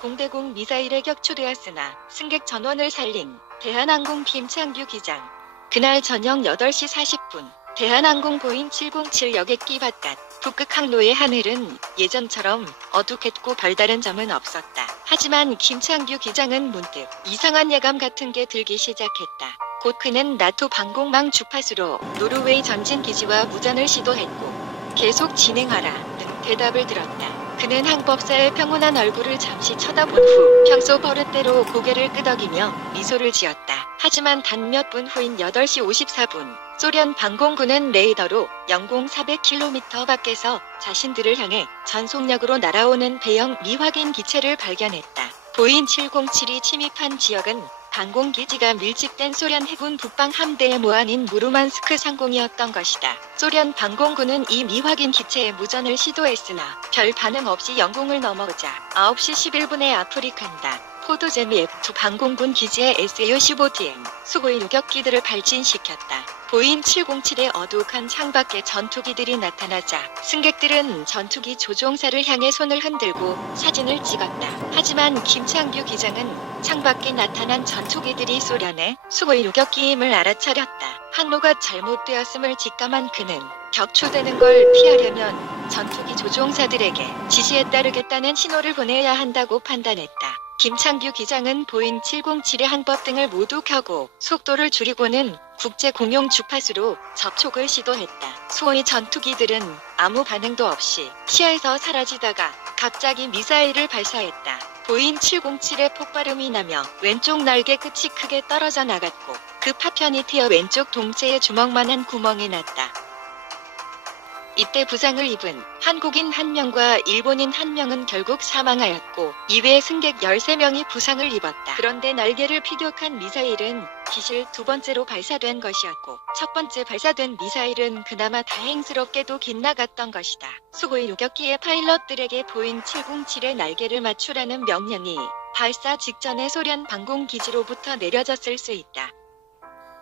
공대공 미사일에 격추되었으나 승객 전원을 살린 대한항공 김창규 기장. 그날 저녁 8시 40분 대한항공 보인 707 여객기 바깥 북극 항로의 하늘은 예전처럼 어둑했고 별다른 점은 없었다. 하지만 김창규 기장은 문득 이상한 예감 같은 게 들기 시작했다. 곧 그는 나토 방공망 주파수로 노르웨이 전진 기지와 무전을 시도했고 계속 진행하라 는 대답을 들었다. 그는 항법사의 평온한 얼굴을 잠시 쳐다본 후 평소 버릇대로 고개를 끄덕이며 미소를 지었다. 하지만 단 몇 분 후인 8시 54분 소련 방공군은 레이더로 영공 400km 밖에서 자신들을 향해 전속력으로 날아오는 대형 미확인 기체를 발견했다. 보인 707이 침입한 지역은 방공기지가 밀집된 소련 해군 북방 함대의 모안인 무르만스크 상공이었던 것이다. 소련 방공군은 이 미확인 기체의 무전을 시도했으나 별 반응 없이 영공을 넘어오자 9시 11분에 아프리칸다. 포도제미 F2 방공군 기지의 SU-15DM 수고의 유격기들을 발진시켰다. 보인 707의 어둑한 창밖에 전투기들이 나타나자 승객들은 전투기 조종사를 향해 손을 흔들고 사진을 찍었다. 하지만 김창규 기장은 창밖에 나타난 전투기들이 소련의 수고의 유격기임을 알아차렸다. 항로가 잘못되었음을 직감한 그는 격추되는 걸 피하려면 전투기 조종사들에게 지시에 따르겠다는 신호를 보내야 한다고 판단했다. 김창규 기장은 보인 707의 항법 등을 모두 켜고 속도를 줄이고는 국제 공용 주파수로 접촉을 시도했다. 소위 전투기들은 아무 반응도 없이 시야에서 사라지다가 갑자기 미사일을 발사했다. 보인 707의 폭발음이 나며 왼쪽 날개 끝이 크게 떨어져 나갔고 그 파편이 튀어 왼쪽 동체에 주먹만한 구멍이 났다. 이때 부상을 입은 한국인 한 명과 일본인 한 명은 결국 사망하였고 이외의 승객 13명이 부상을 입었다. 그런데 날개를 피격한 미사일은 기실 두 번째로 발사된 것이었고 첫 번째 발사된 미사일은 그나마 다행스럽게도 빗나갔던 것이다. 수고의 요격기의 파일럿들에게 보인 707의 날개를 맞추라는 명령이 발사 직전에 소련 방공기지로부터 내려졌을 수 있다.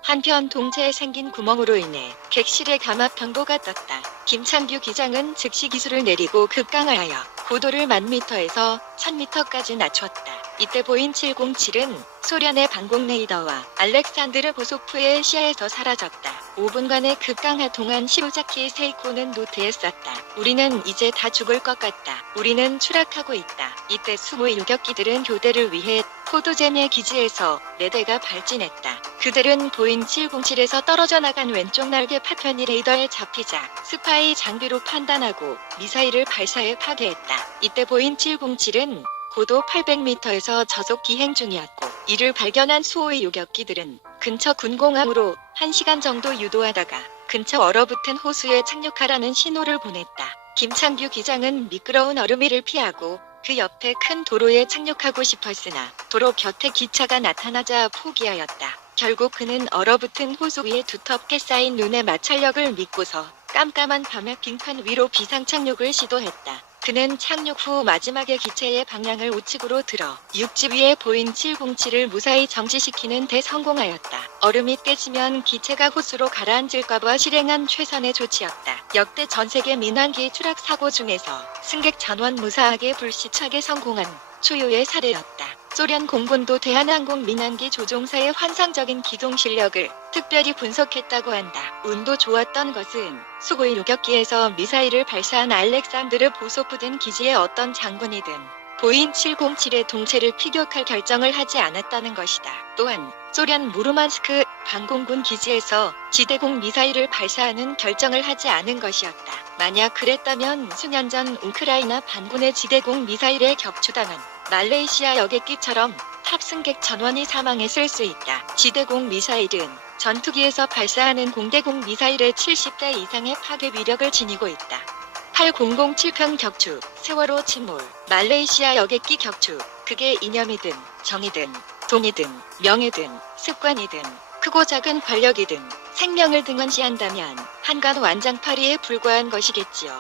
한편 동체에 생긴 구멍으로 인해 객실에 감압 경보가 떴다. 김창규 기장은 즉시 기술을 내리고 급강하여 고도를 만 미터에서 1000미터까지 낮췄다. 이때 보인 707은 소련의 방공 레이더와 알렉산드르 보소프의 시야에서 사라졌다. 5분간의 급강하 동안 시로자키 세이코는 노트에 썼다. 우리는 이제 다 죽을 것 같다. 우리는 추락하고 있다. 이때 수모의 요격기들은 교대를 위해 포도제미의 기지에서 4대가 발진했다. 그들은 보인 707에서 떨어져 나간 왼쪽 날개 파편이 레이더에 잡히자 스파이 장비로 판단하고 미사일을 발사해 파괴했다. 이때 보인 707은 고도 800m에서 저속 기행 중이었고 이를 발견한 수호의 요격기들은 근처 군공항으로 1시간 정도 유도하다가 근처 얼어붙은 호수에 착륙하라는 신호를 보냈다. 김창규 기장은 미끄러운 얼음 위를 피하고 그 옆에 큰 도로에 착륙하고 싶었으나 도로 곁에 기차가 나타나자 포기하였다. 결국 그는 얼어붙은 호수 위에 두텁게 쌓인 눈의 마찰력을 믿고서 깜깜한 밤의 빙판 위로 비상 착륙을 시도했다. 그는 착륙 후 마지막에 기체의 방향을 우측으로 들어 육지 위에 보인 707을 무사히 정지시키는 데 성공하였다. 얼음이 깨지면 기체가 호수로 가라앉을까봐 실행한 최선의 조치였다. 역대 전 세계 민항기 추락 사고 중에서 승객 전원 무사하게 불시착에 성공한 초유의 사례였다. 소련 공군도 대한항공 민항기 조종사의 환상적인 기동 실력을 특별히 분석했다고 한다. 운도 좋았던 것은 수고의 요격기에서 미사일을 발사한 알렉산드르 보소프든 기지의 어떤 장군이든 보인 707의 동체를 피격할 결정을 하지 않았다는 것이다. 또한 소련 무르만스크 방공군 기지에서 지대공 미사일을 발사하는 결정을 하지 않은 것이었다. 만약 그랬다면 수년 전 우크라이나 반군의 지대공 미사일에 격추당한 말레이시아 여객기처럼 탑승객 전원이 사망했을 수 있다. 지대공 미사일은 전투기에서 발사하는 공대공 미사일의 70대 이상의 파괴 위력을 지니고 있다. 8007편 격추, 세월호 침몰, 말레이시아 여객기 격추, 그게 이념이든 정이든 돈이든 명예든 습관이든 크고 작은 권력이든 생명을 등한시한다면 한간 완장파리에 불과한 것이겠지요.